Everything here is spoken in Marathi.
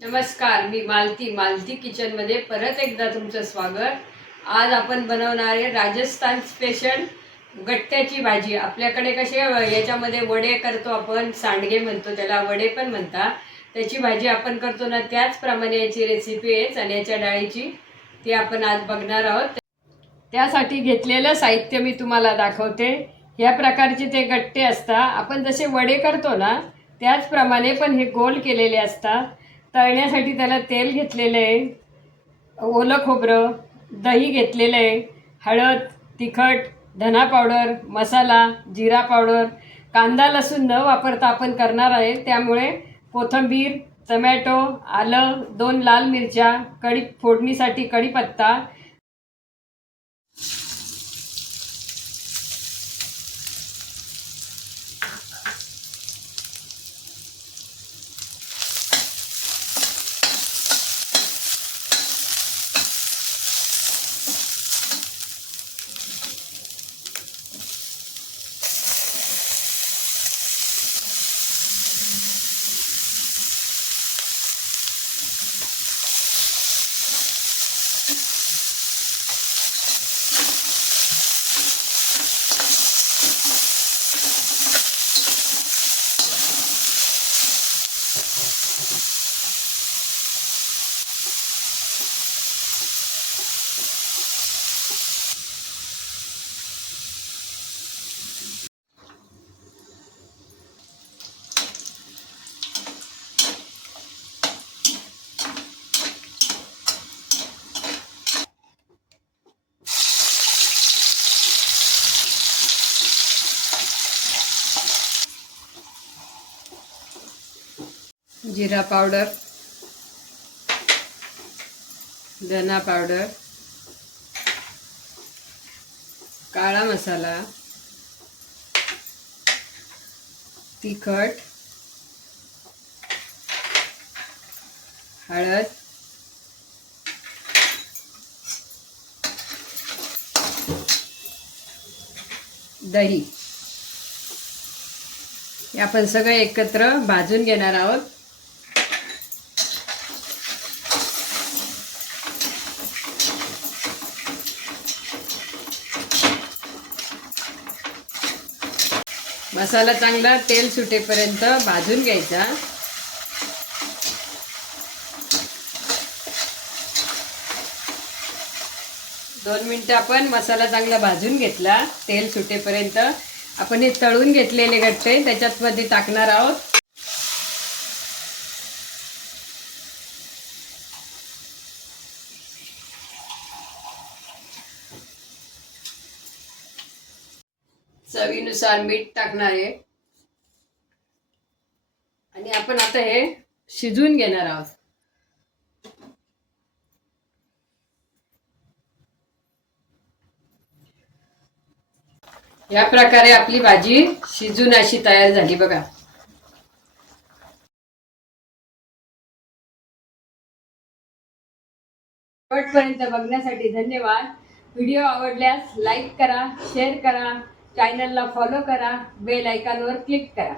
नमस्कार, मी मालती किचनमध्ये परत एकदा तुमचं स्वागत। आज आपण बनवणार आहे राजस्थान स्पेशल गट्ट्याची भाजी। आपल्याकडे कसे याच्यामध्ये वडे करतो आपण, सांडगे म्हणतो त्याला, वडे पण म्हणतात। त्याची भाजी आपण करतो ना, त्याचप्रमाणे याची रेसिपी आहे चण्याच्या डाळीची, ती आपण आज बघणार आहोत। त्यासाठी घेतलेलं साहित्य मी तुम्हाला दाखवते। या प्रकारचे ते गट्टे असतात, आपण जसे वडे करतो ना त्याचप्रमाणे पण हे गोल केलेले असतात। तळण्यासाठी त्याला तेल घेतलेलं आहे, ओलं खोबरं, दही घेतलेलं आहे, हळद, तिखट, धना पावडर, मसाला, जिरा पावडर, कांदा लसूण न वापरता आपण करणार आहे, त्यामुळे कोथिंबीर, टोमॅटो, आलं, 2 लाल मिरच्या, कढी फोडणीसाठी कढीपत्ता, जिरा पावडर, धना पावडर, काळा मसाला, तिखट, हळद, दही, हे आपण सगळे एकत्र भाजून घेणार आहोत। मसाला चांगला तेल सुटेपर्यंत भाजून घ्यायचा। दोन मिनिटं आपण मसाला चांगला भाजून घेतला, तेल सुटेपर्यंत आपण हे तळून घेतलेले गट्टे त्याच्यात मध्ये टाकणार आहोत। चवीनुसार मीठ टाकणार आहे आणि आपण आता हे शिजवून घेणार आहोत। या प्रकारे आपली भाजी शिजून अशी तयार झाली बघा। शेवटपर्यंत बघण्यासाठी धन्यवाद। व्हिडिओ आवडल्यास लाईक करा, शेअर करा, चॅनलला फॉलो करा, बेल आयकॉनवर क्लिक करा।